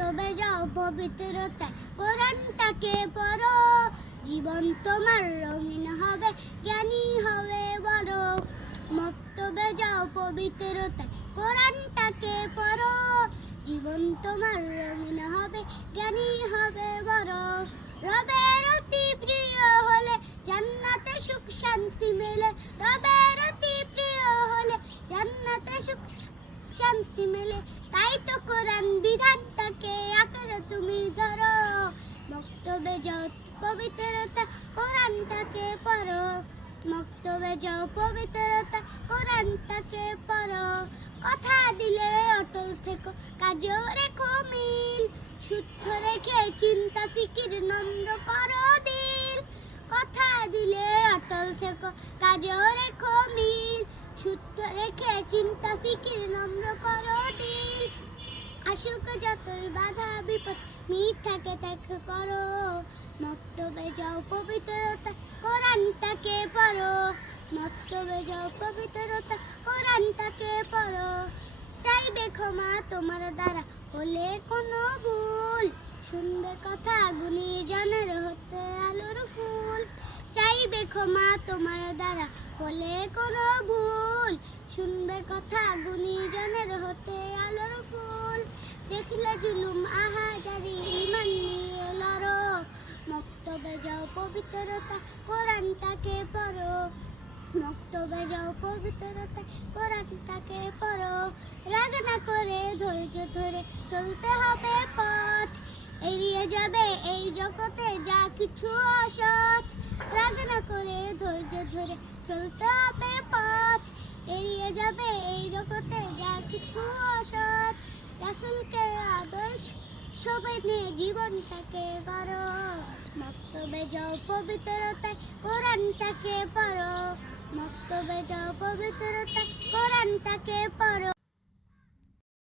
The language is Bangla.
মক্তবে যাও পবিত্রতায় কোরআনটাকে পড়ো, জীবন তোমার রঙিন হবে, জ্ঞানী হবে বড়। মক্তবে যাও পবিত্রতায় কোরআনটাকে পড়ো, জীবন তোমার রঙিন হবে, জ্ঞানী হবে বড়। রবের অতি প্রিয় হলে জান্নাতে সুখ শান্তি মেলে, রবের অতি প্রিয় হলে জান্নাতে সুখ শান্তি মেলে। তাই তো কোরআন বিধানটাকে আঁকড়ে তুমি ধরো, মক্তবে যাও পবিত্রতা কোরআনটাকে পড়ো, মক্তবে যাও পবিত্রতা কোরআনটাকে পড়ো। কথা দিলে অটল থেকো, কাজেও রেখো মিল, শুদ্ধ রেখে চিন্তা ফিকির নম্র করো দিল। কথা দিলে অটল থেকো, কাজেও রেখো মিল, শুদ্ধ রেখে চিন্তা ফিকির নম্র করো দিল। আসুক যতই বাধা বিপদ মিথ্যাকে ত্যাগ করো, মক্তবে যাও পবিত্রতা কোরআনটাকে পড়ো, মক্তবে যাও পবিত্রতা কোরআনটাকে পড়ো। চাইবে ক্ষমা তোমার দ্বারা হলে কোনো ভুল, শুনবে কথা গুণীজনের হতে আলোর ফুল। চাইবে ক্ষমা তোমার দ্বারা হলে কোনো ভুল, শুনবে কথা গুণীজনের হতে আলোর ফুল। দেখলে জুলুম আহাজারি ঈমান নিয়ে লড়ো, মক্তবে যাও পবিত্রতা কোরআনটাকে পড়ো, মক্তবে যাও পবিত্রতা কোরআনটাকে পড়ো। রাগ না করে ধৈর্য ধরে চলতে হবে পথ, এড়িয়ে যাবে এই জগতে যা কিছু অসৎ। রাগ না করে ধৈর্য ধরে চলতে হবে পথ, এড়িয়ে যাবে এই জগতে যা কিছু অসৎ। রাসূলকে আদর্শ মেনে জীবনটাকে গড়ো, মক্তবে যাও পবিত্রতায় কোরআনটাকে পড়ো, মক্তবে যাও পবিত্রতায় কোরআনটাকে পড়ো।